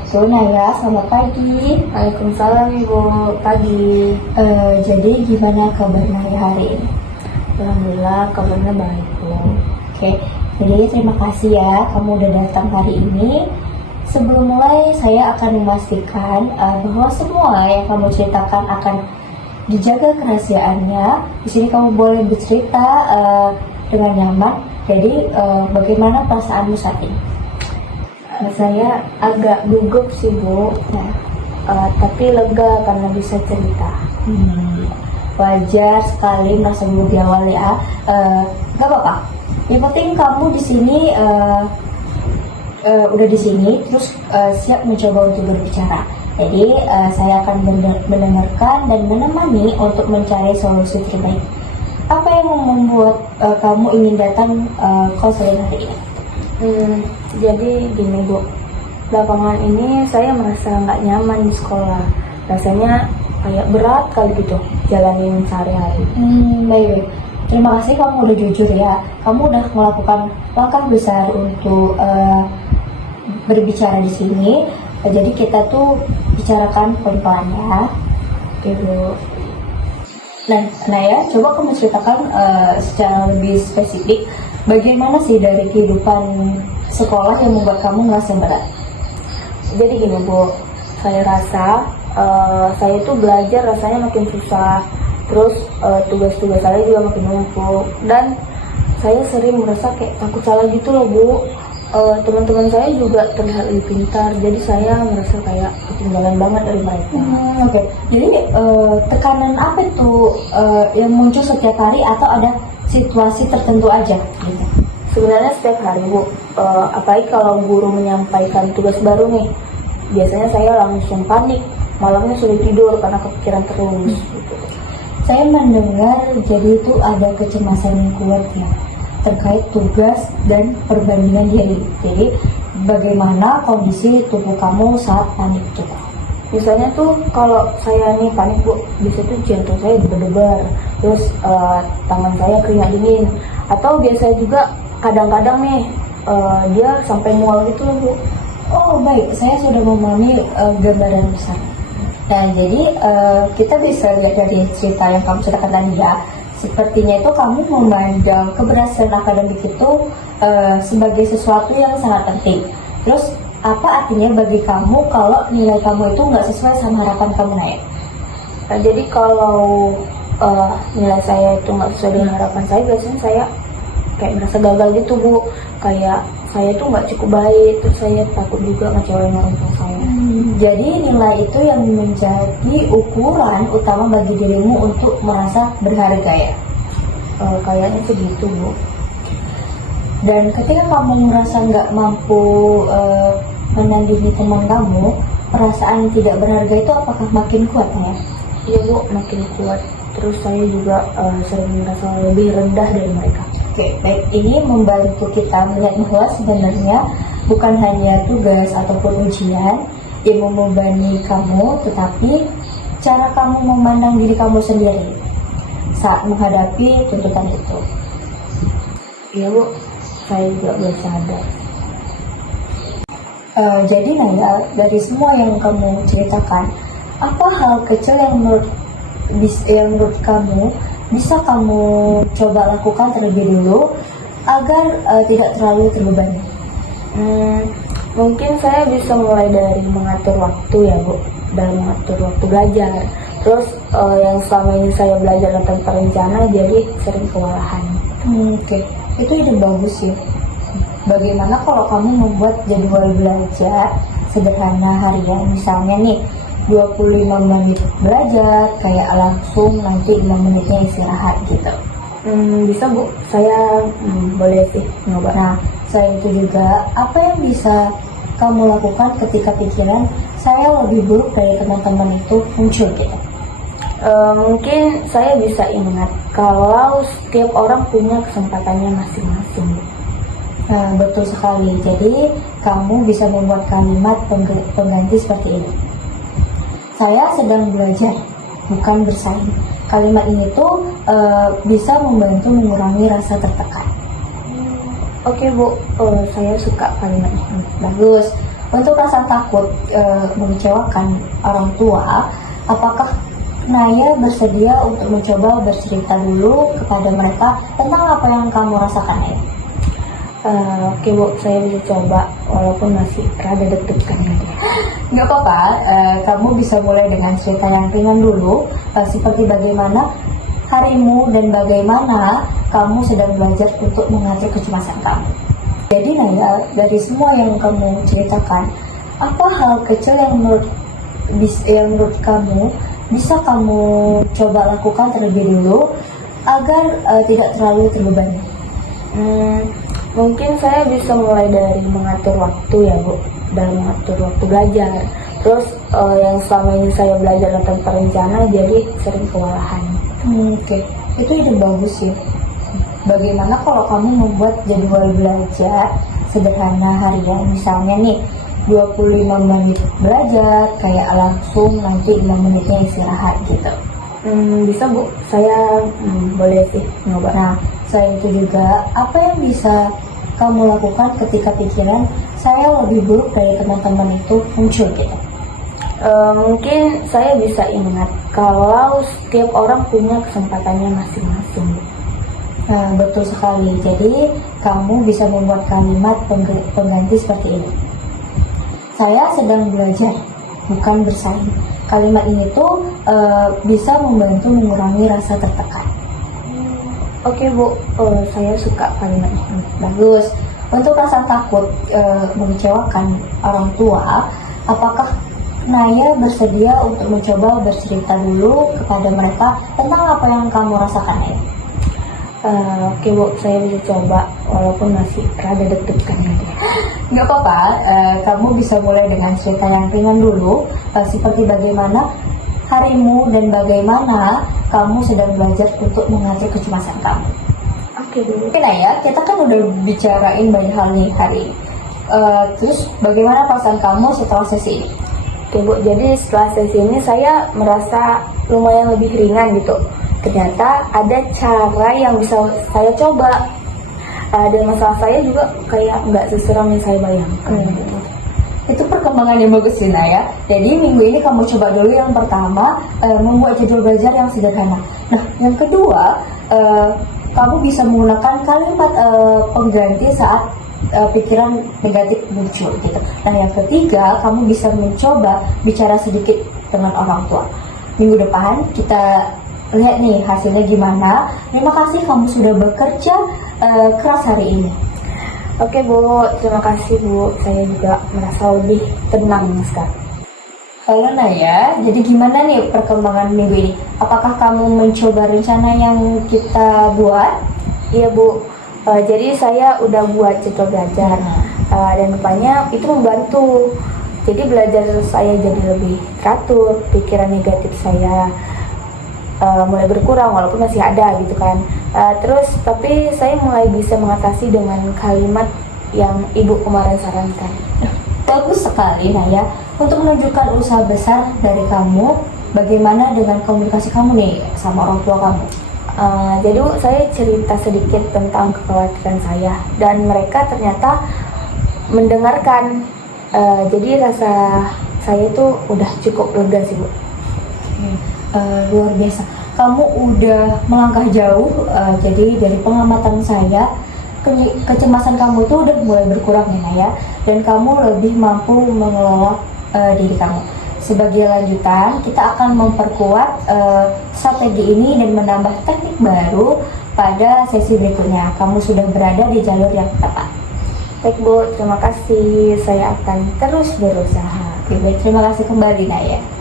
wabarakatuh. Naya, selamat pagi. Waalaikumsalam Ibu, pagi. Jadi gimana kabar Naya hari ini? Alhamdulillah kabarnya baik Bu. Oke, jadi terima kasih ya kamu udah datang hari ini. Sebelum mulai, saya akan memastikan bahwa semua yang kamu ceritakan akan dijaga kerahasiaannya. Di sini kamu boleh bercerita dengan nyaman. Jadi bagaimana perasaanmu saat ini? Saya agak gugup sih Bu, tapi lega karena bisa cerita. Wajar sekali merasa gugup di awal ya. Gak apa-apa. Yang penting kamu di sini udah di sini, terus siap mencoba untuk berbicara. Jadi saya akan mendengarkan dan menemani untuk mencari solusi terbaik. Apa yang membuat kamu ingin datang konseling hari ini? Jadi gini Bu, belakangan ini saya merasa nggak nyaman di sekolah. Rasanya kayak berat kali gitu jalanin sehari-hari. Baik. Terima kasih kamu udah jujur ya. Kamu udah melakukan langkah besar untuk berbicara di sini. Jadi kita tuh bicarakan pelan-pelan ya. Oke Bu. Nah, Naya, coba kamu ceritakan secara lebih spesifik bagaimana sih dari kehidupan sekolah yang membuat kamu merasa berat? Jadi gini Bu, saya rasa saya itu belajar rasanya makin susah. Terus tugas-tugas saya juga makin numpuk. Dan saya sering merasa kayak takut salah gitu loh Bu. Teman-teman saya juga terlihat lebih pintar, jadi saya merasa kayak ketinggalan banget dari mereka. Oke. Jadi tekanan apa itu yang muncul setiap hari atau ada situasi tertentu aja? Gitu? Sebenarnya setiap hari Bu, apalagi kalau guru menyampaikan tugas baru nih, biasanya saya langsung panik, malamnya sulit tidur karena kepikiran terus. Gitu. Saya mendengar jadi itu ada kecemasan yang kuat ya terkait tugas dan perbandingan diri. Jadi bagaimana kondisi tubuh kamu saat panik itu? Misalnya tuh kalau saya nih panik Bu, biasanya tuh jantung saya berdebar, terus tangan saya keringat dingin, atau biasanya juga kadang-kadang nih dia sampai mual gitu loh Bu. Oh baik, saya sudah memahami gambaran besar. Nah jadi kita bisa lihat dari cerita yang kamu ceritakan tadi ya. Sepertinya itu kamu memandang keberhasilan akademik itu sebagai sesuatu yang sangat penting. Terus apa artinya bagi kamu kalau nilai kamu itu nggak sesuai sama harapan kamu, Naya? Nah, jadi kalau nilai saya itu nggak sesuai dengan harapan saya, biasanya saya kayak merasa gagal gitu Bu. Kayak saya tuh nggak cukup baik, terus saya takut juga ngecewain orang tua saya. Jadi nilai itu yang menjadi ukuran utama bagi dirimu untuk merasa berharga ya? Kayaknya segitu Bu. Dan ketika kamu merasa nggak mampu menandingi teman kamu, perasaan tidak berharga itu apakah makin kuat ya? Iya Bu, makin kuat. Terus saya juga sering merasa lebih rendah dari mereka. Oke, baik. Ini membantu kita melihat bahwa sebenarnya bukan hanya tugas ataupun ujian yang membebani kamu, tetapi cara kamu memandang diri kamu sendiri saat menghadapi tuntutan itu. Iya Bu, saya juga belum sadar. Jadi Naya, dari semua yang kamu ceritakan, apa hal kecil yang menurut kamu bisa kamu coba lakukan terlebih dulu agar tidak terlalu terbebani? Mungkin saya bisa mulai dari mengatur waktu ya Bu, dan mengatur waktu belajar. Terus yang selama ini saya belajar tanpa rencana, jadi sering kewalahan. Oke. Itu ide bagus sih. Bagaimana kalau kamu membuat jadwal belajar sederhana harian, misalnya nih 25 menit belajar, kayak langsung nanti 5 menitnya istirahat gitu. Bisa Bu, saya boleh sih nyoba. Nah, selain itu juga, apa yang bisa kamu lakukan ketika pikiran saya lebih buruk dari teman-teman itu muncul gitu? Mungkin saya bisa ingat kalau setiap orang punya kesempatannya masing-masing. Nah, betul sekali. Jadi, kamu bisa membuat kalimat pengganti seperti ini. Saya sedang belajar, bukan bersaing. Kalimat ini tuh bisa membantu mengurangi rasa tertekan. Oke Bu, saya suka kalimatnya. Bagus. Untuk rasa takut mengecewakan orang tua, apakah Naya bersedia untuk mencoba bercerita dulu kepada mereka tentang apa yang kamu rasakan, Naya? Oke Bu, saya bisa coba walaupun masih rada deg-degan gitu ya. Nggak apa-apa, kamu bisa mulai dengan cerita yang ringan dulu, seperti bagaimana harimu dan bagaimana kamu sedang belajar untuk mengatur kecemasan kamu. Jadi Naya, dari semua yang kamu ceritakan, apa hal kecil yang menurut kamu bisa kamu coba lakukan terlebih dulu agar tidak terlalu terbebani? Mungkin saya bisa mulai dari mengatur waktu ya Bu, dalam mengatur waktu belajar. Terus yang selama ini saya belajar tanpa rencana jadi sering kewalahan. Oke, itu ide bagus sih. Bagaimana kalau kamu membuat jadwal belajar sederhana harian, misalnya nih 25 menit belajar, kayak langsung nanti 5 menitnya istirahat gitu. Bisa Bu, saya boleh sih nyoba. Nah, selain itu juga, apa yang bisa kamu lakukan ketika pikiran saya lebih buruk dari teman-teman itu muncul gitu? Mungkin saya bisa ingat kalau setiap orang punya kesempatannya masing-masing. Nah, betul sekali. Jadi, kamu bisa membuat kalimat pengganti seperti ini. Saya sedang belajar, bukan bersaing. Kalimat ini tuh bisa membantu mengurangi rasa tertekan. Oke Bu, saya suka kalimatnya. Bagus. Untuk rasa takut mengecewakan orang tua, apakah Naya bersedia untuk mencoba bercerita dulu kepada mereka tentang apa yang kamu rasakan, Naya? Oke Bu, saya bisa coba walaupun masih rada deg-degan gitu ya. Nggak apa-apa, kamu bisa mulai dengan cerita yang ringan dulu, seperti bagaimana harimu dan bagaimana kamu sedang belajar untuk mengatur kecemasan kamu. Oke Bu. Oke Naya, kita kan udah bicarain banyak hal nih hari ini. Terus bagaimana perasaan kamu setelah sesi ini? Oke Bu, jadi setelah sesi ini saya merasa lumayan lebih ringan gitu. Ternyata ada cara yang bisa saya coba. Dan masalah saya juga kayak nggak seseram yang saya bayangkan. Itu perkembangan yang bagus sih Naya. Jadi minggu ini kamu coba dulu yang pertama, membuat jadwal belajar yang sederhana. Nah, yang kedua, kamu bisa menggunakan kalimat pengganti saat pikiran negatif muncul gitu. Nah, yang ketiga, kamu bisa mencoba bicara sedikit dengan orang tua. Minggu depan kita lihat nih hasilnya gimana. Terima kasih kamu sudah bekerja keras hari ini. Oke Bu, terima kasih Bu. Saya juga merasa lebih tenang sekarang. Halo Naya, jadi gimana nih perkembangan minggu ini? Apakah kamu mencoba rencana yang kita buat? Iya Bu, jadi saya udah buat jadwal belajar dan rupanya itu membantu. Jadi belajar saya jadi lebih teratur, pikiran negatif saya mulai berkurang walaupun masih ada gitu kan. Terus tapi saya mulai bisa mengatasi dengan kalimat yang ibu kemarin sarankan. Bagus sekali Naya. Untuk menunjukkan usaha besar dari kamu, bagaimana dengan komunikasi kamu nih sama orang tua kamu? Jadi Bu, saya cerita sedikit tentang kekhawatiran saya dan mereka ternyata mendengarkan. Jadi rasa saya itu udah cukup lega sih Bu. Luar biasa. Kamu udah melangkah jauh. Jadi dari pengamatan saya, kecemasan kamu itu udah mulai berkurang ya Naya, dan kamu lebih mampu mengelola diri kamu. Sebagai lanjutan, kita akan memperkuat strategi ini dan menambah teknik baru pada sesi berikutnya. Kamu sudah berada di jalur yang tepat. Baik Bu, terima kasih. Saya akan terus berusaha. Oke, baik, terima kasih kembali Naya.